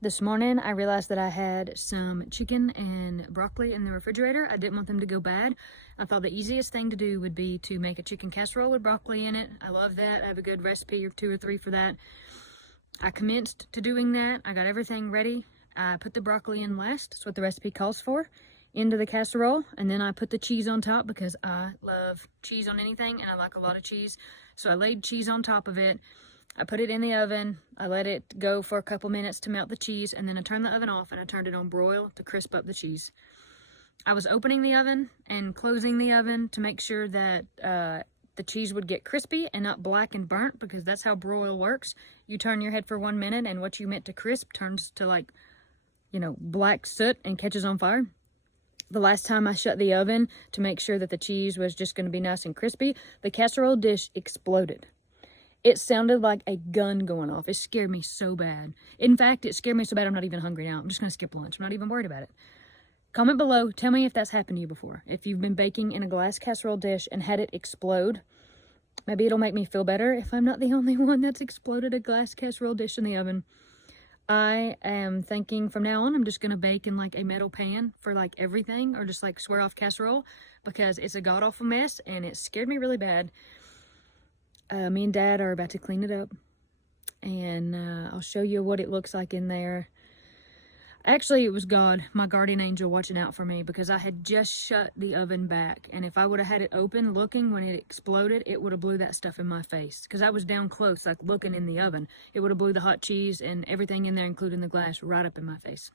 This morning, I realized that I had some chicken and broccoli in the refrigerator. I didn't want them to go bad. I thought the easiest thing to do would be to make a chicken casserole with broccoli in it. I love that. I have a good recipe or 2 or 3 for that. I commenced to doing that. I got everything ready. I put the broccoli in last. That's what the recipe calls for. Into the casserole, and then I put the cheese on top because I love cheese on anything and I like a lot of cheese. So I laid cheese on top of it. I put it in the oven. I let it go for a couple minutes to melt the cheese, and then I turned the oven off and I turned it on broil to crisp up the cheese. I was opening the oven and closing the oven to make sure that the cheese would get crispy and not black and burnt, because that's how broil works. You turn your head for 1 minute and what you meant to crisp turns to, like, black soot and catches on fire. The last time I shut the oven to make sure that the cheese was just going to be nice and crispy, the casserole dish exploded. It sounded like a gun going off. It scared me so bad. In fact, it scared me so bad I'm not even hungry now. I'm just going to skip lunch. I'm not even worried about it. Comment below. Tell me if that's happened to you before. If you've been baking in a glass casserole dish and had it explode, maybe it'll make me feel better if I'm not the only one that's exploded a glass casserole dish in the oven. I am thinking from now on, I'm just going to bake in like a metal pan for like everything, or just like square off casserole, because it's a god-awful mess and it scared me really bad. Me and Dad are about to clean it up, and I'll show you what it looks like in there. Actually, it was God, my guardian angel, watching out for me, because I had just shut the oven back, and if I would have had it open looking when it exploded, it would have blew that stuff in my face, because I was down close, like looking in the oven. It would have blew the hot cheese and everything in there, including the glass, right up in my face.